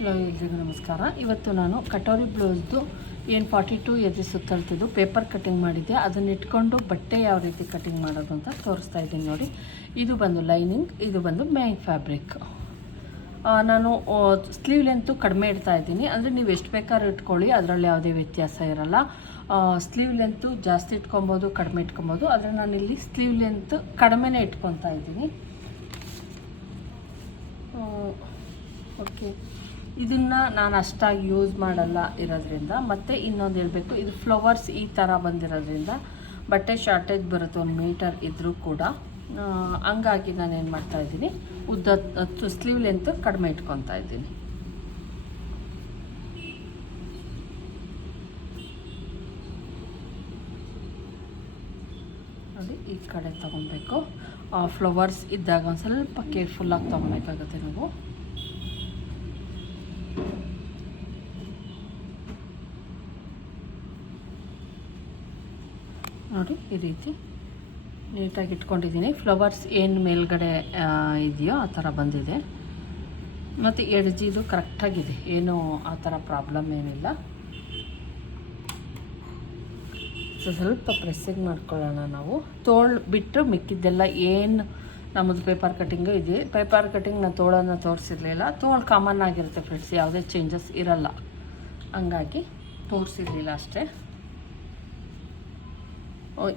Hello ಎಲ್ರಿಗೂ ನಮಸ್ಕಾರ. ಇವತ್ತು ನಾನು ಕಟೋರಿ ಬ್ಲೌಸ್ದು ಏನು ಫಾರ್ಟಿ ಟು ಎದೆ ಸುತ್ತಲ್ತಿದ್ದು ಪೇಪರ್ ಕಟಿಂಗ್ ಮಾಡಿದ್ದೆ. ಅದನ್ನ ಇಟ್ಕೊಂಡು ಬಟ್ಟೆ ಯಾವ ರೀತಿ ಕಟ್ಟಿಂಗ್ ಮಾಡೋದು ಅಂತ ತೋರಿಸ್ತಾ ಇದ್ದೀನಿ ನೋಡಿ. ಇದು ಬಂದು ಲೈನಿಂಗ್ ಇದು ಬಂದು ಮೇನ್ ಫ್ಯಾಬ್ರಿಕ್ ನಾನು ಸ್ಲೀವ್ ಲೆಂತು ಕಡಿಮೆ ಇಡ್ತಾ ಇದ್ದೀನಿ. ಅಂದರೆ ನೀವು ಎಷ್ಟು ಬೇಕಾದ್ರೂ ಇಟ್ಕೊಳ್ಳಿ, ಅದರಲ್ಲಿ ಯಾವುದೇ ವ್ಯತ್ಯಾಸ ಇರಲ್ಲ. ಸ್ಲೀವ್ ಲೆಂತು ಜಾಸ್ತಿ ಇಟ್ಕೊಬೋದು, ಕಡಿಮೆ ಇಟ್ಕೊಬೋದು. ಆದರೆ ನಾನಿಲ್ಲಿ ಸ್ಲೀವ್ ಲೆಂತ್ ಕಡಿಮೆನೇ ಇಟ್ಕೊತಾ ಇದ್ದೀನಿ. ಓಕೆ ಇದನ್ನು ನಾನು ಅಷ್ಟಾಗಿ ಯೂಸ್ ಮಾಡಲ್ಲ ಇರೋದ್ರಿಂದ. ಮತ್ತು ಇನ್ನೊಂದು ಹೇಳಬೇಕು, ಇದು ಫ್ಲವರ್ಸ್ ಈ ಥರ ಬಂದಿರೋದ್ರಿಂದ ಬಟ್ಟೆ ಶಾರ್ಟೇಜ್ ಬರುತ್ತೆ, ಒಂದು ಮೀಟರ್ ಇದ್ದರೂ ಕೂಡ. ಹಂಗಾಗಿ ನಾನು ಏನು ಮಾಡ್ತಾ ಇದ್ದೀನಿ, ಉದ್ದ ಸ್ಲೀವ್ ಲೆಂತ್ ಕಡಿಮೆ ಇಟ್ಕೊತಾ ಇದ್ದೀನಿ. ನೋಡಿ, ಈ ಕಡೆ ತೊಗೊಬೇಕು. ಫ್ಲವರ್ಸ್ ಇದ್ದಾಗ ಒಂದು ಸ್ವಲ್ಪ ಕೇರ್ಫುಲ್ಲಾಗಿ ತೊಗೊಬೇಕಾಗುತ್ತೆ ನಾವು ನೋಡಿ ಈ ರೀತಿ ನೀಟಾಗಿ ಇಟ್ಕೊಂಡಿದ್ದೀನಿ. ಫ್ಲವರ್ಸ್ ಏನು ಮೇಲ್ಗಡೆ ಇದೆಯೋ ಆ ಥರ ಬಂದಿದೆ. ಮತ್ತು ಎಡ್ಜಿದು ಕರೆಕ್ಟಾಗಿದೆ ಏನು ಆ ಥರ ಪ್ರಾಬ್ಲಮ್ ಏನಿಲ್ಲ. ಸೊ ಸ್ವಲ್ಪ ಪ್ರೆಸ್ಸಿಂಗ್ ಮಾಡ್ಕೊಳ್ಳೋಣ ನಾವು. ತೋಳು ಬಿಟ್ಟು ಮಿಕ್ಕಿದ್ದೆಲ್ಲ ಏನು ನಮ್ಮದು ಪೇಪರ್ ಕಟ್ಟಿಂಗು ಇದೆ. ಪೇಪರ್ ಕಟ್ಟಿಂಗ್ ನಾನು ತೋಳನ್ನು ತೋರಿಸಿರ್ಲಿಲ್ಲ. ತೋಳು ಕಾಮನ್ ಆಗಿರುತ್ತೆ ಫ್ರೆಂಡ್ಸ್ ಯಾವುದೇ ಚೇಂಜಸ್ ಇರಲ್ಲ. ಹಂಗಾಗಿ ತೋರಿಸಿರ್ಲಿಲ್ಲ ಅಷ್ಟೇ.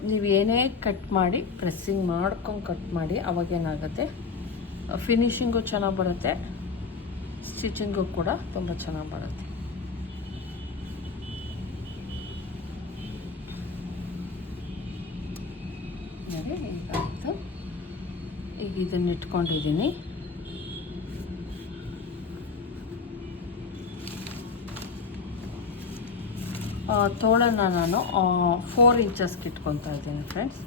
ನೀವು ಏನೇ ಕಟ್ ಮಾಡಿ ಪ್ರೆಸ್ಸಿಂಗ್ ಮಾಡ್ಕೊಂಡು ಕಟ್ ಮಾಡಿ ಅವಾಗೇನಾಗುತ್ತೆ ಫಿನಿಶಿಂಗು ಚೆನ್ನಾಗಿ ಬರುತ್ತೆ. ಸ್ಟಿಚಿಂಗು ಕೂಡ ತುಂಬ ಚೆನ್ನಾಗಿ ಬರುತ್ತೆ. ಈಗ ಇದನ್ನು ಇಟ್ಕೊಂಡಿದ್ದೀನಿ ಆ, ತೋಳನ್ನು ನಾನು ಫೋರ್ ಇಂಚಸ್ಗೆ ಇಟ್ಕೊತಾ ಇದ್ದೀನಿ ಫ್ರೆಂಡ್ಸ್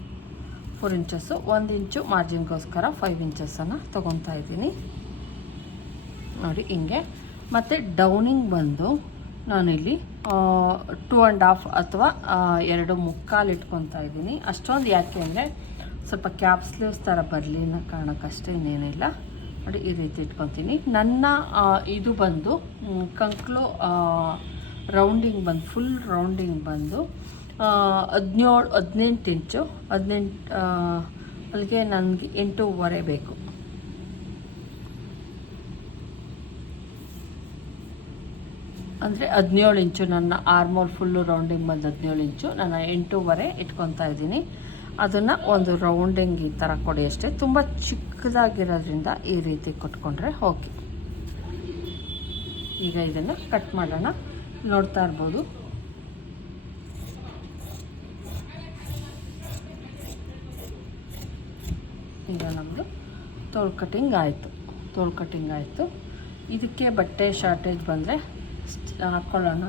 ಫೋರ್ ಇಂಚಸ್ಸು ಒಂದು ಇಂಚು ಮಾರ್ಜಿನ್ಗೋಸ್ಕರ ಫೈವ್ ಇಂಚಸ್ಸನ್ನು ತೊಗೊತಾ ಇದ್ದೀನಿ. ನೋಡಿ, ಹಿಂಗೆ. ಮತ್ತು ಡೌನಿಂಗ್ ಬಂದು ನಾನಿಲ್ಲಿ ಟೂ ಆ್ಯಂಡ್ ಹಾಫ್ ಅಥವಾ ಎರಡು ಮುಕ್ಕಾಲು ಇಟ್ಕೊತಾ ಇದ್ದೀನಿ. ಅಷ್ಟೊಂದು ಯಾಕೆ ಅಂದರೆ ಸ್ವಲ್ಪ ಕ್ಯಾಪ್ ಸ್ಲೀವ್ಸ್ ಥರ ಬರಲಿ ಅನ್ನೋ ಕಾರಣಕ್ಕಷ್ಟೇ ಇನ್ನೇನಿಲ್ಲ. ನೋಡಿ, ಈ ರೀತಿ ಇಟ್ಕೊತೀನಿ. ನನ್ನ ಇದು ಬಂದು ಕಂಕ್ಲು ರೌಂಡಿಂಗ್ ಬಂದು ಫುಲ್ ರೌಂಡಿಂಗ್ ಬಂದು ಹದಿನೇಳು ಹದಿನೆಂಟು ಇಂಚು ಹದಿನೆಂಟು ಅಲ್ಲಿಗೆ ನನಗೆ ಎಂಟೂವರೆ ಬೇಕು. ಅಂದರೆ ಹದಿನೇಳು ಇಂಚು ನನ್ನ ಆರ್ಮೋಲ್ ಫುಲ್ಲು ರೌಂಡಿಂಗ್ ಬಂದು ಹದಿನೇಳು ಇಂಚು ನಾನು ಎಂಟೂವರೆ ಇಟ್ಕೊತಾ ಇದ್ದೀನಿ. ಅದನ್ನು ಒಂದು ರೌಂಡಿಂಗ್ ಈ ಥರ ಕೊಡಿ ಅಷ್ಟೇ. ತುಂಬ ಚಿಕ್ಕದಾಗಿರೋದ್ರಿಂದ ಈ ರೀತಿ ಕೊಟ್ಕೊಂಡ್ರೆ ಓಕೆ. ಈಗ ಇದನ್ನು ಕಟ್ ಮಾಡೋಣ. ನೋಡ್ತಾ ಇರ್ಬೋದು. ಈಗ ನಮ್ಮದು ತೋಳು ಕಟ್ಟಿಂಗ್ ಆಯಿತು. ತೋಳು ಕಟ್ಟಿಂಗ್ ಆಯಿತು. ಇದಕ್ಕೆ ಬಟ್ಟೆ ಶಾರ್ಟೇಜ್ ಬಂದರೆ ಹಾಕ್ಕೊಳ್ಳೋಣ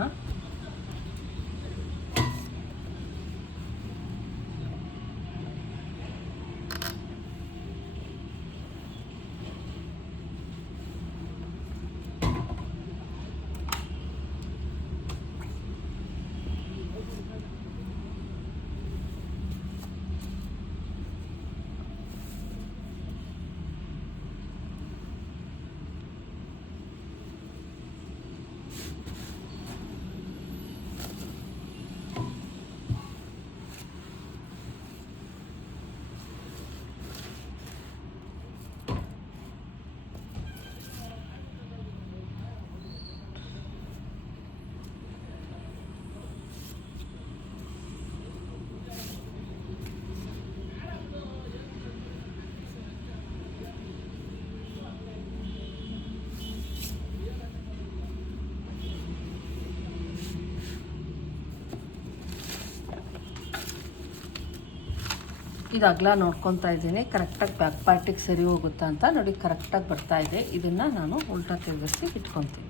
ಇದು ಅಗಲ ನೋಡ್ಕೊತಾ ಇದ್ದೀನಿ. ಕರೆಕ್ಟಾಗಿ ಬ್ಯಾಕ್ ಪಾರ್ಟಿಗೆ ಸರಿ ಹೋಗುತ್ತಾ ಅಂತ ನೋಡಿ, ಕರೆಕ್ಟಾಗಿ ಬರ್ತಾ ಇದೆ. ಇದನ್ನು ನಾನು ಉಲ್ಟಾ ತಿರುಗಿಸಿ ಇಟ್ಕೊತೀನಿ.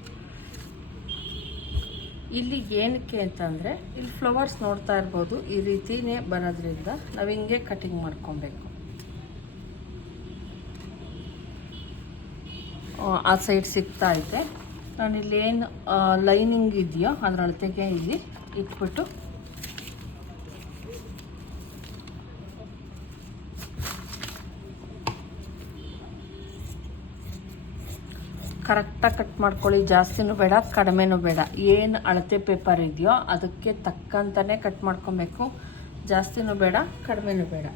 ಇಲ್ಲಿ ಏನಕ್ಕೆ ಅಂತಂದರೆ, ಇಲ್ಲಿ ಫ್ಲವರ್ಸ್ ನೋಡ್ತಾ ಇರ್ಬೋದು. ಈ ರೀತಿನೇ ಬರೋದ್ರಿಂದ ನಾವು ಹಿಂಗೆ ಕಟಿಂಗ್ ಮಾಡ್ಕೊಬೇಕು. ಆ ಸೈಡ್ ಸಿಗ್ತಾ ಐತೆ ನಾನು ಇಲ್ಲಿ ಏನು ಲೈನಿಂಗ್ ಇದೆಯೋ ಅದರ ಅಳತೆಗೆ ಇಲ್ಲಿ ಇಟ್ಬಿಟ್ಟು ಕರೆಕ್ಟಾಗಿ ಕಟ್ ಮಾಡ್ಕೊಳ್ಳಿ. ಜಾಸ್ತಿನೂ ಬೇಡ, ಕಡಿಮೆನೂ ಬೇಡ. ಏನು ಅಳತೆ ಪೇಪರ್ ಇದೆಯೋ ಅದಕ್ಕೆ ತಕ್ಕಂತಲೇ ಕಟ್ ಮಾಡ್ಕೊಬೇಕು. ಜಾಸ್ತಿನೂ ಬೇಡ, ಕಡಿಮೆನೂ ಬೇಡ.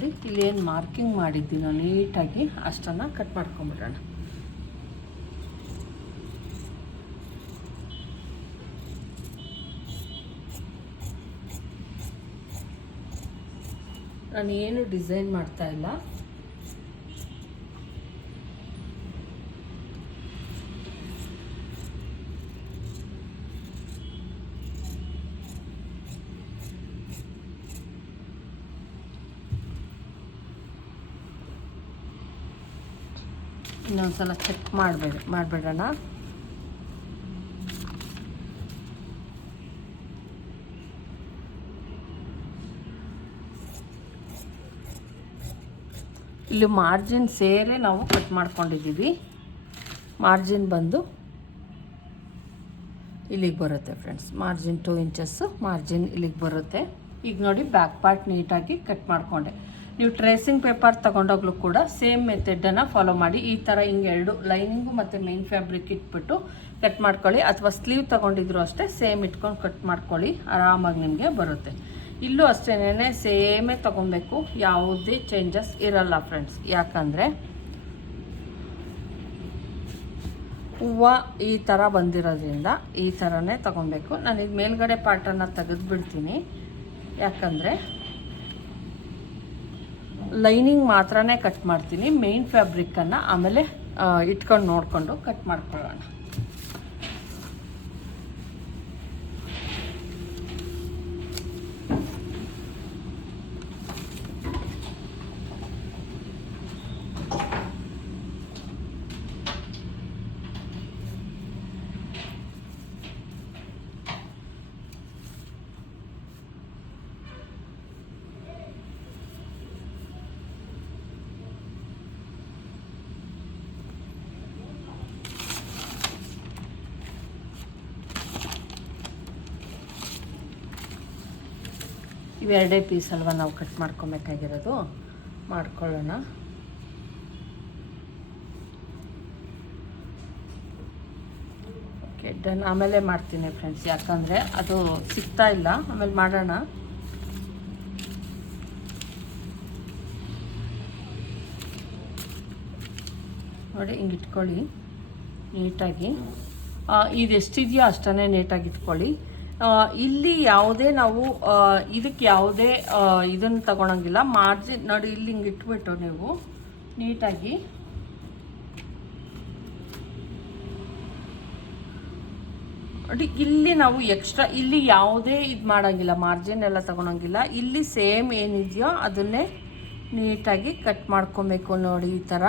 ನೋಡಿ ಇಲ್ಲಿ ಏನು ಮಾರ್ಕಿಂಗ್ ಮಾಡಿದ್ದೀನೋ ನೀಟಾಗಿ ಅಷ್ಟನ್ನು ಕಟ್ ಮಾಡ್ಕೊಂಬಿಡೋಣ. ನಾನು ಏನು ಡಿಸೈನ್ ಮಾಡ್ತಾ ಇಲ್ಲ. ಇನ್ನೊಂದ್ಸಲ ಚೆಕ್ ಮಾಡಬೇಡ, ಮಾಡಿಬಿಡೋಣ. ಇಲ್ಲಿ ಮಾರ್ಜಿನ್ ಸೇರೆ ನಾವು ಕಟ್ ಮಾಡ್ಕೊಂಡಿದ್ದೀವಿ. ಮಾರ್ಜಿನ್ ಬಂದು ಇಲ್ಲಿಗೆ ಬರುತ್ತೆ friends margin two inches margin ಇಲ್ಲಿಗೆ ಬರುತ್ತೆ. ಈಗ ನೋಡಿ ಬ್ಯಾಕ್ ಪಾರ್ಟ್ ನೀಟಾಗಿ ಕಟ್ ಮಾಡಿಕೊಂಡೆ. ನೀವು ಟ್ರೇಸಿಂಗ್ ಪೇಪರ್ ತಗೊಂಡೋಗ್ಲೂ ಕೂಡ ಸೇಮ್ ಮೆಥಡನ್ನು ಫಾಲೋ ಮಾಡಿ. ಈ ಥರ ಹಿಂಗೆ ಎರಡು ಲೈನಿಂಗು ಮತ್ತು ಮೇನ್ ಫ್ಯಾಬ್ರಿಕ್ ಇಟ್ಬಿಟ್ಟು ಕಟ್ ಮಾಡ್ಕೊಳ್ಳಿ. ಅಥವಾ ಸ್ಲೀವ್ ತಗೊಂಡಿದ್ರು ಅಷ್ಟೇ ಸೇಮ್ ಇಟ್ಕೊಂಡು ಕಟ್ ಮಾಡ್ಕೊಳ್ಳಿ. ಆರಾಮಾಗಿ ನಿಮಗೆ ಬರುತ್ತೆ. ಇಲ್ಲೂ ಅಷ್ಟೇನೆ ಸೇಮೇ ತೊಗೊಬೇಕು. ಯಾವುದೇ ಚೇಂಜಸ್ ಇರಲ್ಲ ಫ್ರೆಂಡ್ಸ್ ಯಾಕಂದರೆ ಹೂವು ಈ ಥರ ಬಂದಿರೋದ್ರಿಂದ ಈ ಥರನೇ ತೊಗೊಬೇಕು. ನಾನು ಈಗ ಮೇಲ್ಗಡೆ ಪಾರ್ಟನ್ನು ತೆಗೆದುಬಿಡ್ತೀನಿ. ಯಾಕಂದರೆ ಲೈನಿಂಗ್ ಮಾತ್ರನೇ ಕಟ್ ಮಾಡ್ತೀನಿ. ಮೇನ್ ಫ್ಯಾಬ್ರಿಕ್ಕನ್ನು ಆಮೇಲೆ ಇಟ್ಕೊಂಡು ನೋಡಿಕೊಂಡು ಕಟ್ ಮಾಡ್ಕೊಳ್ಳೋಣ. ಇವೆರಡೇ ಪೀಸ್ ಅಲ್ವಾ ನಾವು ಕಟ್ ಮಾಡ್ಕೊಬೇಕಾಗಿರೋದು? ಮಾಡ್ಕೊಳ್ಳೋಣ. ಓಕೆ ಡನ್ ಆಮೇಲೆ ಮಾಡ್ತೀನಿ ಫ್ರೆಂಡ್ಸ್ ಯಾಕಂದರೆ ಅದು ಸಿಗ್ತಾ ಇಲ್ಲ. ಆಮೇಲೆ ಮಾಡೋಣ. ನೋಡಿ, ಹಿಂಗೆ ಇಟ್ಕೊಳ್ಳಿ. ನೀಟಾಗಿ. ಇದು ಎಷ್ಟಿದೆಯೋ ಅಷ್ಟನ್ನೇ ನೀಟಾಗಿ ಇಟ್ಕೊಳ್ಳಿ. ಇಲ್ಲಿ ಯಾವುದೇ ನಾವು ಇದಕ್ಕೆ ಯಾವುದೇ ಇದನ್ನು ತಗೊಳಂಗಿಲ್ಲ. ಮಾರ್ಜಿನ್ ನೋಡಿ, ಇಲ್ಲಿ ಹಿಂಗೆ ಇಟ್ಬಿಟ್ಟು ನೀವು ನೀಟಾಗಿ. ನೋಡಿ, ಇಲ್ಲಿ ನಾವು ಎಕ್ಸ್ಟ್ರಾ ಇಲ್ಲಿ ಯಾವುದೇ ಇದು ಮಾಡೋಂಗಿಲ್ಲ. ಮಾರ್ಜಿನ್ ಎಲ್ಲ ತಗೊಳಂಗಿಲ್ಲ. ಇಲ್ಲಿ ಸೇಮ್ ಏನಿದೆಯೋ ಅದನ್ನೇ ನೀಟಾಗಿ ಕಟ್ ಮಾಡ್ಕೊಬೇಕು ನೋಡಿ ಈ ಥರ